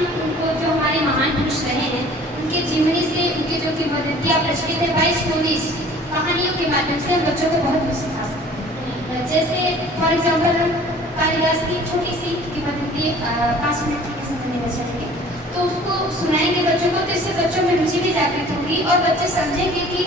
हम उनको जो हमारे महान पुरुष रहे हैं उनके जीवनी से उनके जो किंवदंतियाँ प्रचलित है 22-19 कहानियों के माध्यम से हम बच्चों को बहुत कुछ सिखा सकते हैं। जैसे फॉर एग्जाम्पल हम कालिदास की छोटी सी किंवदंती 5 मिनट के समय में चलेंगे तो उसको सुनाएंगे बच्चों को, तो इससे बच्चों में रुचि भी जागृत होगी और बच्चे समझेंगे कि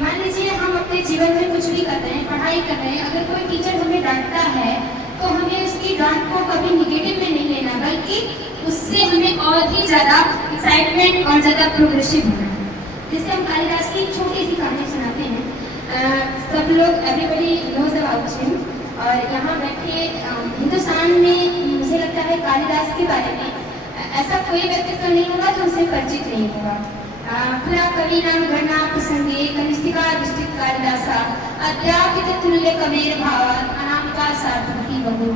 मान लीजिए हम अपने जीवन में कुछ भी कर रहे हैं, पढ़ाई कर रहे हैं, अगर कोई टीचर हमें डांटता है तो हमें उसकी डांट को कभी निगेटिव में नहीं लेना, बल्कि उससे हमें और भी ज़्यादा एक्साइटमेंट और ज़्यादा प्रोग्रेसिव होना है। जैसे हम कालिदास की छोटी सी कहानी सुनाते हैं, सब लोग एवरीबडी नोज अबाउट हिम, और यहाँ बैठे हिंदुस्तान में मुझे लगता है कालिदास के बारे में ऐसा कोई व्यक्तित्व नहीं होगा जो उनसे परिचित नहीं होगा। पुरा कवि नाम गणना प्रसंगे कनिष्ठिका दृष्टि कालिदासा अध्यापित तुल्य कबीर भावा अनामिका सार्थकी बहु।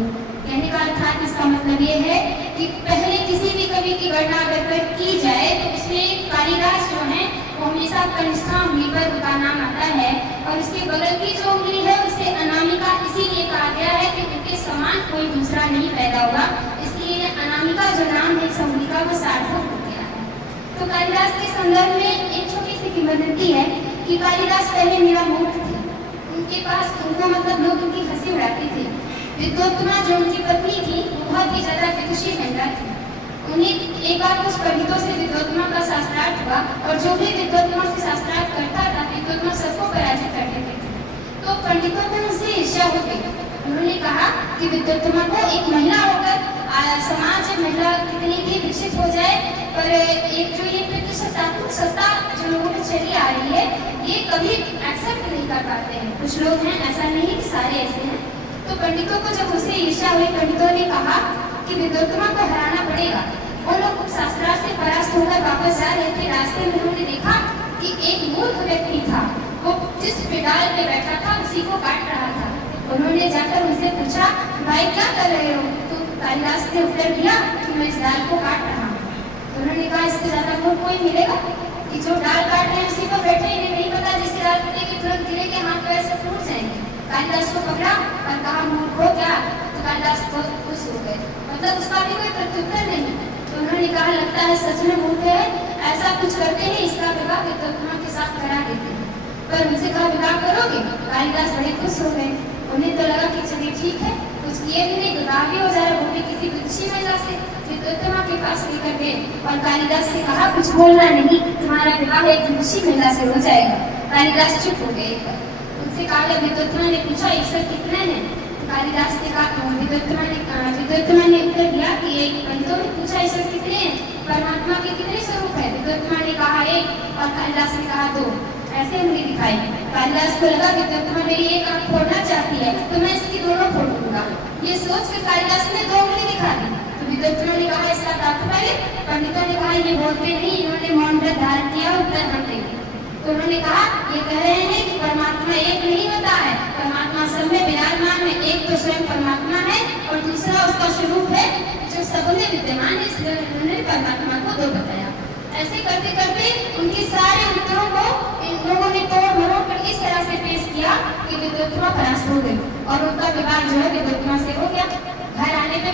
कहने का अर्थात इसका मतलब ये है कि पहले किसी भी कवि की गणना अगर की जाए तो उसमें कालिदास जो है वो हमेशा कनिष्ठा उंगली पर उनका नाम आता है, और उसके बगल की जो उंगली है उसे अनामिका इसीलिए कहा गया है कि उनके समान कोई दूसरा नहीं पैदा होगा, इसलिए अनामिका जो नाम है इस उंगली का वो सार्थक हो गया है। तो कालिदास के संदर्भ में एक छोटी सी किंवदंती है कि कालिदास पहले मेरा मूर्ख थे, उनके पास उनको मतलब लोग उनकी हंसी उड़ाते थे। विद्वत्मा जो उनकी पत्नी थी वो बहुत ही ज्यादा विदुषी महिला थी। उन्हें एक बार कुछ पंडितों से विद्वत्मा का शास्त्रार्थ हुआ, और जो भी विद्वत्मा से शास्त्रार्थ करता था विद्वत्मा सबको पराजित कर देते थे। तो पंडितों को उनसे ईर्ष्या हो गई। उन्होंने कहा कि विद्वत्मा को एक महिला होकर समाज में महिला कितनी भी विकसित हो जाए, पर एक जो ये प्रतिशतात्मक सत्ता जो लोगों में चली आ रही है ये कभी एक्सेप्ट नहीं कर पाते हैं। कुछ लोग हैं, ऐसा नहीं कि सारे ऐसे हैं। तो पंडितों को जब उससे ईर्ष्या हुई, पंडितों ने कहा कि विद्वत्मा को हराना पड़ेगा। वो लोग शास्त्रार्थ से परास्त होकर वापस जा रहे थे, रास्ते में उन्होंने देखा कि एक मूर्ख व्यक्ति था, वो जिस पेड़ाल पे बैठा था उसी को काट रहा था। उन्होंने जाकर उनसे पूछा, भाई क्या कर रहे हो? तो कालिदास ने उत्तर दिया कि मैं इस डाल को काट रहा हूँ। तो उन्होंने कहा इससे ज्यादा मूर्ख कोई मिलेगा कि जो डाल काट रहे हैं उसी को बैठे, इन्हें नहीं पता जिसकी डाल टूटेगी तुरंत गिरेगी, हाथ पैर से टूट जाएंगे। कालिदास को पकड़ा और कहा मूर्ख हो क्या? तो कालिदास बहुत खुश हो गए, मतलब उसका भी कोई प्रत्युत्तर नहीं। तो उन्होंने कहा लगता है सच में मूर्ख है, ऐसा कुछ करते हैं इसका विवाह विद्वत्मा के साथ करा देते हैं। पर उनसे कहा विवाह करोगे? कालिदास बड़े खुश हो गए। उन्हें तो लगा कि चलिए ठीक है, कुछ किए भी नहीं, विवाह भी हो जाए, वो भी किसी विदुषी महिला से। विद्वत्मा के पास लेकर गए और कालिदास से कहा कुछ बोलना नहीं, तुम्हारा विवाह एक विदुषी महिला से हो जाएगा। कालिदास चुप हो गए। उनसे कहा, विद्वत्मा ने पूछा ईश्वर कितने हैं? कालिदास ने कहा, विद्वत्मा ने उत्तर दिया कि एक। पंडितों ने पूछा ईश्वर कितने हैं? परमात्मा के कितने स्वरूप है? विद्वत्मा ने कहा एक, और कालिदास ने कहा 2। ऐसे उंगली दिखाई। कालिदास को लगा विद्वत्मा मेरी एक आंख फोड़ना चाहती है तो मैं इसकी दोनों फोड़ दूंगा। ये सोच कर कालिदास ने 2 उंगली दिखा दी। तो विद्वत्मा ने कहा इसका तात्पर्य? पंडितों ने कहा ये बोलते नहीं, इन्होंने मौन व्रत धारण किया, उत्तर हम देंगे। तो उन्होंने कहा ये कह रहे हैं कि परमात्मा एक नहीं होता है, परमात्मा सब में विराजमान है। एक तो स्वयं परमात्मा है और दूसरा उसका स्वरूप है जो सब में विद्यमान है, इसलिए उन्होंने परमात्मा को 2 बताया। ऐसे करते करते उनके सारे उत्तरों को इन लोगों ने तोड़ मरोड़ कर इस तरह से पेश किया कि विद्वत्मा परास्त हो गई और उनका विवाह जो है विद्वत्मा से हो गया। घर आने पे